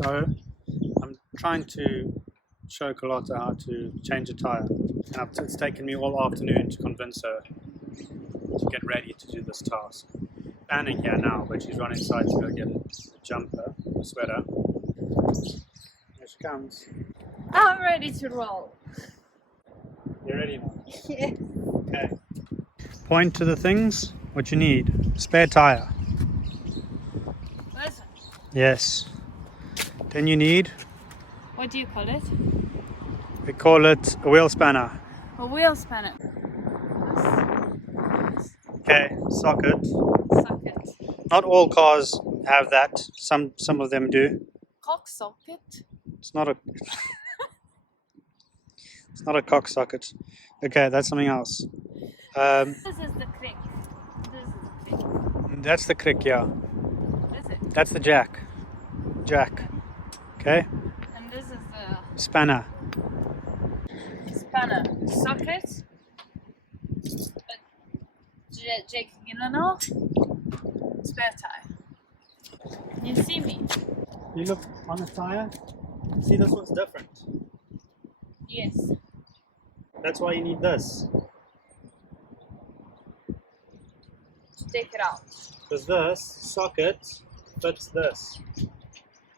So I'm trying to show Carlotta how to change a tire, and it's taken me all afternoon to convince her to get ready to do this task. Anna's here now, but she's run inside to go get a jumper, a sweater. Here she comes. I'm ready to roll. You ready now? Yeah. Okay. Point to the things, what you need. Spare tire. Listen, Yes. Then you need, what do you call it? we call it a wheel spanner. A wheel spanner. Okay, socket. Socket. Not all cars have that. Some of them do. Cock socket. It's not a it's not a cock socket. Okay, that's something else. This is the crick. This is the crick. That's the crick, yeah. Is it? That's the jack. Jack. Okay? And this is the Spanner. spanner. Socket. Jake Gyllenhaal. Spare tire. You see me? You look on the tire. See, this one's different. Yes. That's why you need this. To take it out. Because this socket fits this.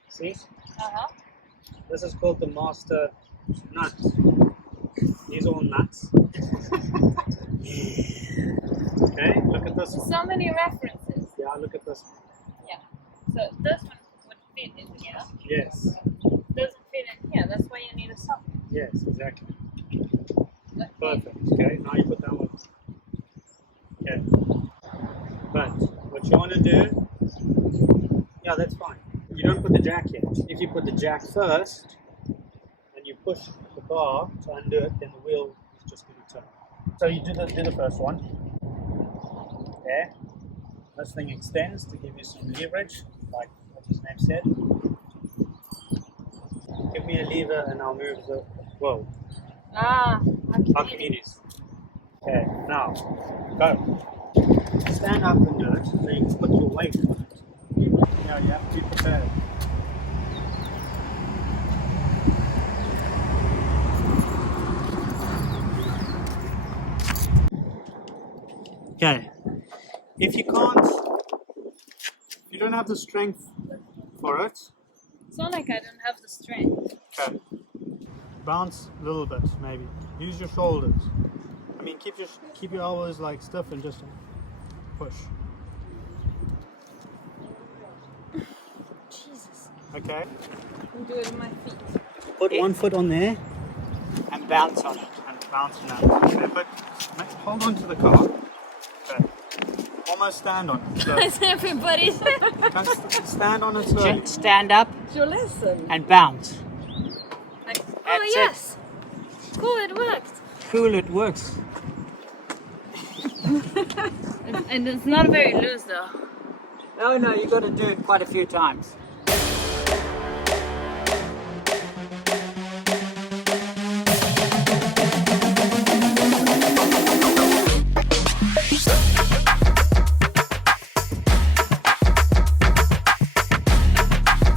See? Uh-huh. This is called the master nut. These are all nuts. Okay, look at this one. So many references. Yeah, look at this one. Yeah. So this one would fit in here. Yes. Doesn't fit in here. That's why you need a socket. Yes, exactly. Okay. Perfect. Okay, now you put that one. Okay. But what you want to do, yeah, that's fine. You don't put the jack yet. If you put the jack first and you push the bar to undo it, then the wheel is just going to turn. So you do the first one. There. This thing extends to give you some leverage, like what his name said. Give me a lever and I'll move the whoa. Ah, Archimedes. Okay, now go. Stand up and do it so you can put your weight on it. Yeah, you have to be prepared. Okay. If you don't have the strength for it, It's not like I don't have the strength. okay. Bounce a little bit, maybe. Use your shoulders. I mean, keep your elbows like stiff and just push. Jesus. Okay. I'm doing it with my feet. Put one foot on there and bounce on it. And bounce on that. Okay, but hold on to the car. Okay. Almost stand on it. So Guys, everybody. stand on it slowly. Stand up Your lesson. and bounce. Like, oh That's yes. Cool, it worked. Cool, it works. And it's not very loose though. Oh no, you got to do it quite a few times.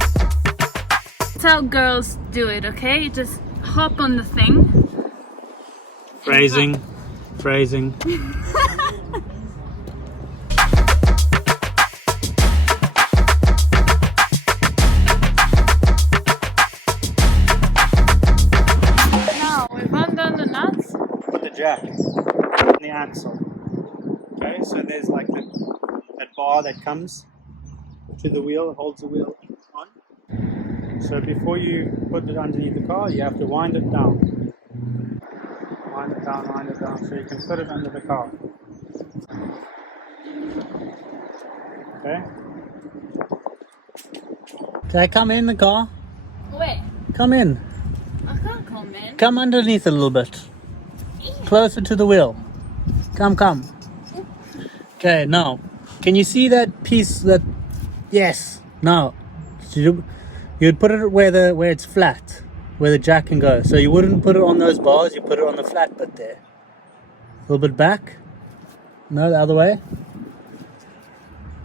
That's how girls do it, okay? Just hop on the thing. Phrasing. Now, we've undone the nuts. Put the jack in the axle. Okay, so there's like that bar that comes to the wheel, holds the wheel on. So before you put it underneath the car, you have to wind it down. Wind it down so you can fit it under the car. Okay? Okay, come in the car. Wait, Come in. I can't come in. Come underneath a little bit. Closer to the wheel. Come. Okay, now, can you see that piece that... Yes. Now, you'd put it where it's flat, where the jack can go. So you wouldn't put it on those bars, you put it on the flat bit there. A little bit back. No, the other way.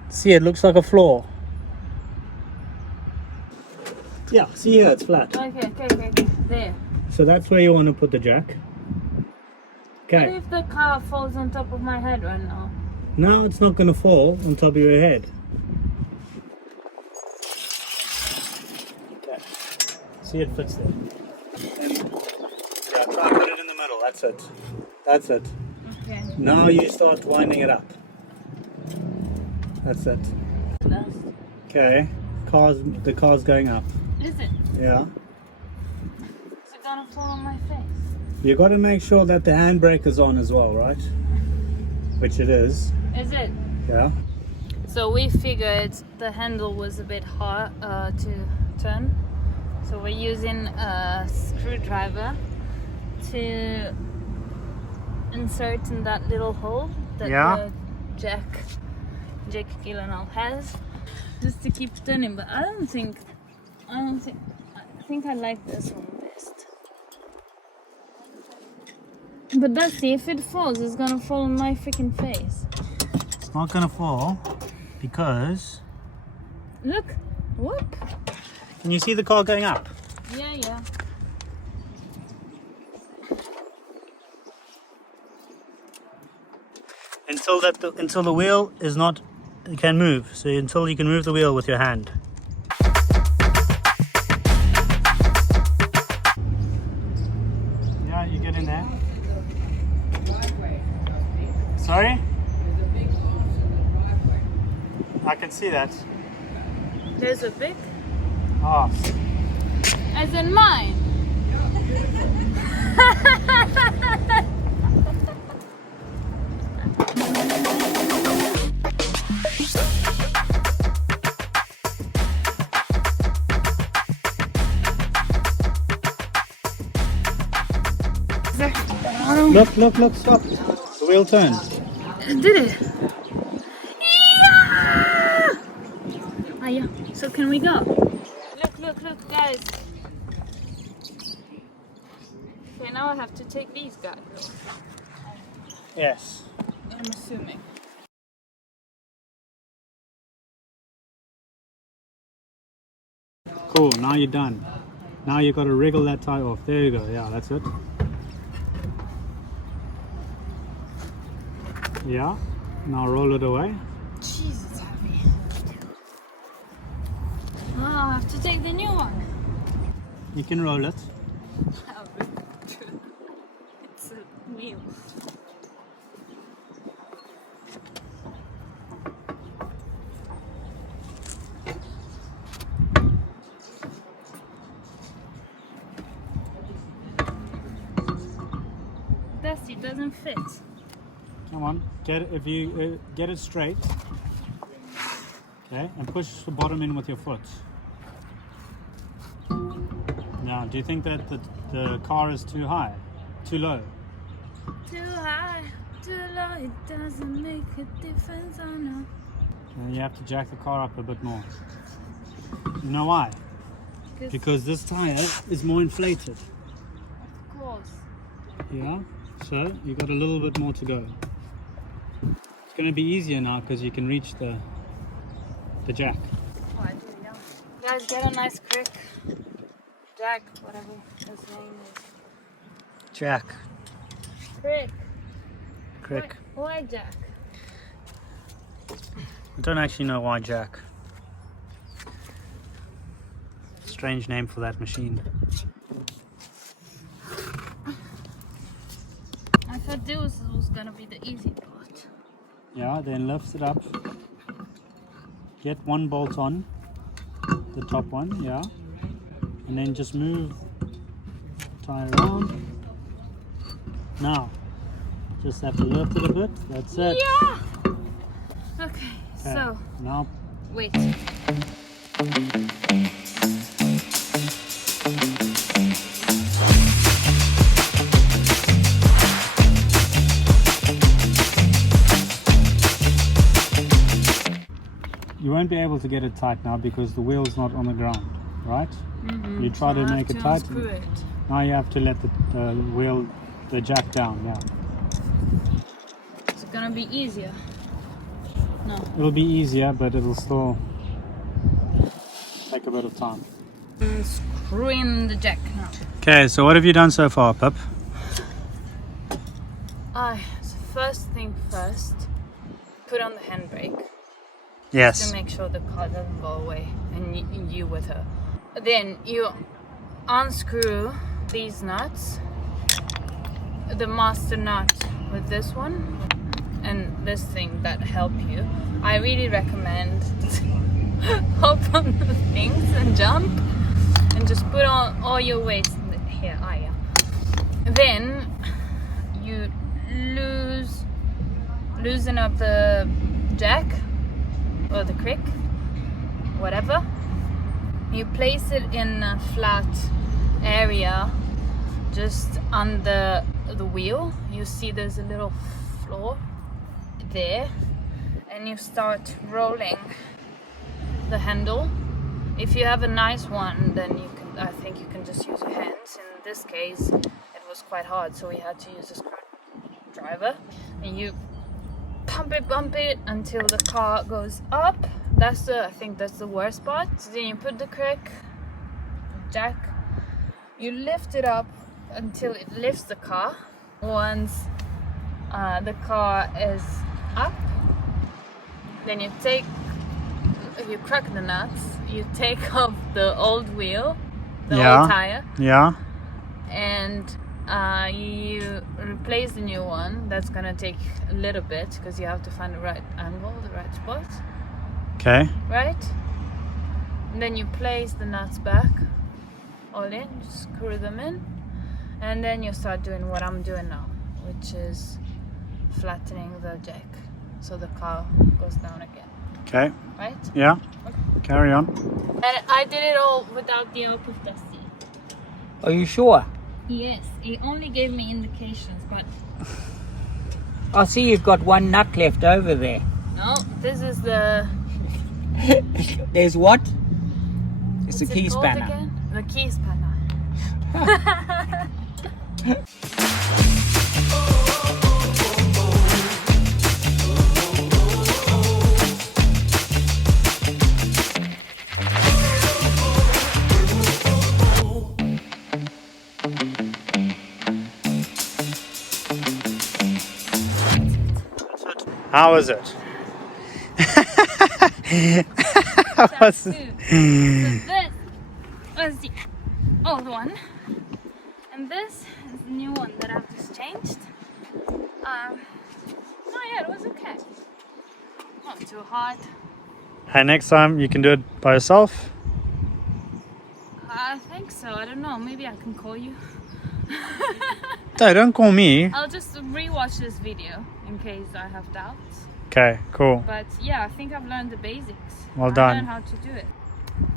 See, it looks like a floor. Yeah, see here, it's flat. Okay. There. So that's where you want to put the jack. What Okay. if the car falls on top of my head right now? Now it's not going to fall on top of your head. Okay. See, it fits there. And, yeah, try and put it in the middle. That's it. That's it. Okay. Now you start winding it up. That's it. That's, Okay. The car's going up. is it? Yeah. Is it gonna fall on my face? You got to make sure that the handbrake is on as well, right? Which it is. Is it? Yeah. So we figured the handle was a bit hard to turn. So we're using a screwdriver to insert in that little hole that Yeah. the Jake Gyllenhaal has, just to keep turning. But I think I like this one best. But let's see, if it falls, it's gonna fall on my freaking face. It's not going to fall because... Look, whoop. Can you see the car going up? Yeah. Until the wheel is not... It can move. So until you can move the wheel with your hand. Yeah, you get in there. Sorry? I can see that. There's a big, Oh, as in mine. look, stop. The wheel turned. Did it? Yeah! Ah, yeah. So can we go? Look, guys. Okay, now I have to take these guys off. Yes. I'm assuming. Cool, now you're done. Now you got to wriggle that tie off. There you go. Yeah, that's it. Yeah. Now roll it away. Jeez, it's heavy. Oh, I have to take the new one. You can roll it. It's a wheel. Dusty doesn't fit. Come on, if you get it straight. Okay, and push the bottom in with your foot. Now, do you think that the car is too high, too low? Too high, too low, it doesn't make a difference, I know. And you have to jack the car up a bit more. You know why? Because this tire is more inflated. Of course. Yeah, so you got a little bit more to go. It's going to be easier now because you can reach the jack. Oh, I do, yeah. Guys, get a nice crick. Jack, whatever his name is. Jack. Crick. Why Jack? I don't actually know why Jack. Strange name for that machine. I thought this was gonna be the easy part. Yeah, then lift it up. Get one bolt on, the top one, yeah. And then just move, tie around. Now, just have to lift it a bit, that's it. Yeah! Okay, so, now, wait. you won't be able to get it tight now because the wheel's not on the ground, right? Mm-hmm. You try to make it tight. Unscrew it. Now you have to let the jack down, yeah. It's gonna be easier. No. It'll be easier, but it'll still take a bit of time. And screw in the jack now. Okay, so what have you done so far, Pip? So first thing first, put on the handbrake Yes. to make sure the car doesn't go away and you with her. Then you unscrew these nuts, the master nut with this one and this thing that help you. I really recommend hop on the things and jump and just put on all your weight here. Yeah. Then you loosen up the jack or the crick, whatever. You place it in a flat area just under the wheel. You see there's a little floor there, and you start rolling the handle. If you have a nice one, then I think you can just use your hands. In this case it was quite hard, so we had to use a screwdriver, and you bump it until the car goes up. I think that's the worst part. So then you put the crick jack, you lift it up until it lifts the car. Once the car is up, then you crack the nuts, you take off the old wheel, the old tire, and you replace the new one. That's gonna take a little bit because you have to find the right angle, the right spot. Okay. Right? And then you place the nuts back all in, screw them in, and then you start doing what I'm doing now, which is flattening the jack so the car goes down again. Okay. Right? Yeah. Carry on. And I did it all without the help of Dusty. Are you sure? Yes, he only gave me indications, but I see you've got one nut left over there. no, this is the... There's what? It's what's the it key called spanner. again? The key spanner. How was it? That's two. So this was the old one, and this is the new one that I've just changed. Oh yeah, it was okay. Not too hard. And next time you can do it by yourself? I think so. I don't know. Maybe I can call you. No, don't call me. I'll just rewatch this video in case I have doubts. Okay, cool. But yeah, I think I've learned the basics. Well I done. learned how to do it.